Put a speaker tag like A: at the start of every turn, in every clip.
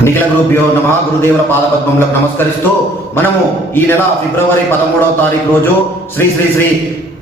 A: నిఖిల గురుభ్యో నమ గురుదేవుల పాదపద్మములకు నమస్కరిస్తూ మనము ఈ నెల ఫిబ్రవరి పదమూడవ తారీఖు రోజు శ్రీ శ్రీ శ్రీ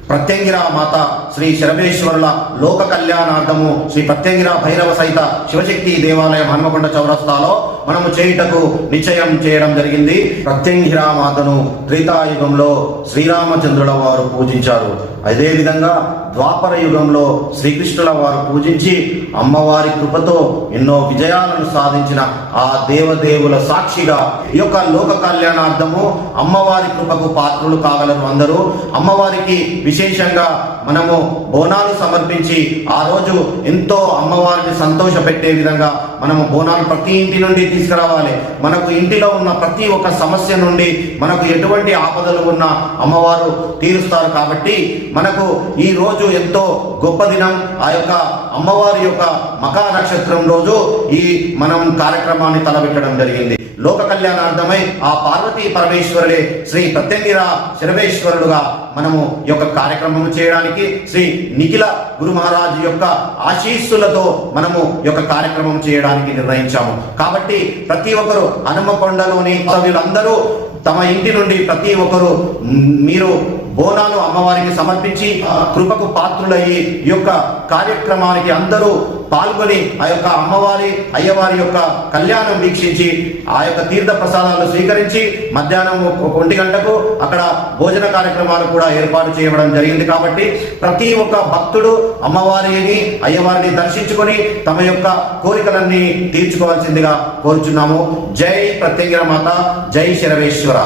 A: ప్రత్యంగిరా మాత శ్రీ శరభేశ్వరుల లోక కళ్యాణార్థము శ్రీ ప్రత్యంగిరా భైరవ సహిత శివశక్తి దేవాలయం హనుమకొండ చౌరస్తాలో మనము చేయుటకు నిశ్చయం చేయడం జరిగింది. ప్రత్యంగిరా మాతను త్రేతాయుగంలో శ్రీరామచంద్రుల వారు పూజించారు. అదేవిధంగా ద్వాపర యుగంలో శ్రీకృష్ణుల వారు పూజించి అమ్మవారి కృపతో ఎన్నో విజయాలను సాధించిన ఆ దేవదేవుల సాక్షిగా ఈ యొక్క లోక కళ్యాణార్థము అమ్మవారి కృపకు పాత్రులు కాగలరు అందరూ. అమ్మవారికి విశేషంగా మనము బోనాలు సమర్పించి ఆ రోజు ఎంతో అమ్మవారిని సంతోషపెట్టే విధంగా మనము బోనాలు ప్రతి ఇంటి నుండి తీసుకురావాలి. మనకు ఇంటిలో ఉన్న ప్రతి ఒక్క సమస్య నుండి మనకు ఎటువంటి ఆపదలు ఉన్నా అమ్మవారు తీరుస్తారు కాబట్టి మనకు ఈ రోజు ఎంతో గొప్ప దినం. ఆ యొక్క అమ్మవారి యొక్క మకా నక్షత్రం రోజు ఈ మనం కార్యక్రమాన్ని తలపెట్టడం జరిగింది. లోక కళ్యాణార్థమై ఆ పార్వతీ పరమేశ్వరుడే శ్రీ ప్రత్యంగిర శరవేశ్వరుడుగా మనము ఈ యొక్క కార్యక్రమం చేయడానికి శ్రీ నిఖిల గురు మహారాజు యొక్క ఆశీస్సులతో మనము ఈ యొక్క కార్యక్రమం చేయడానికి నిర్ణయించాము. కాబట్టి ప్రతి ఒక్కరు హనుమకొండలోని సభ్యులందరూ తమ ఇంటి నుండి ప్రతి ఒక్కరు మీరు బోనాలు అమ్మవారికి సమర్పించి కృపకు పాత్రులయ్యి ఈ యొక్క కార్యక్రమానికి అందరూ పాల్గొని ఆ యొక్క అమ్మవారి అయ్యవారి యొక్క కళ్యాణం వీక్షించి ఆ యొక్క తీర్థ ప్రసాదాలు స్వీకరించి మధ్యాహ్నం ఒక ఒంటి గంటకు అక్కడ భోజన కార్యక్రమాలు కూడా ఏర్పాటు చేయడం జరిగింది కాబట్టి ప్రతి ఒక్క భక్తుడు అమ్మవారిని అయ్యవారిని దర్శించుకొని తమ యొక్క కోరికలన్నీ తీర్చుకోవాల్సిందిగా కోరుచున్నాము. జై ప్రత్యంగిర మాత జై శరవేశ్వర.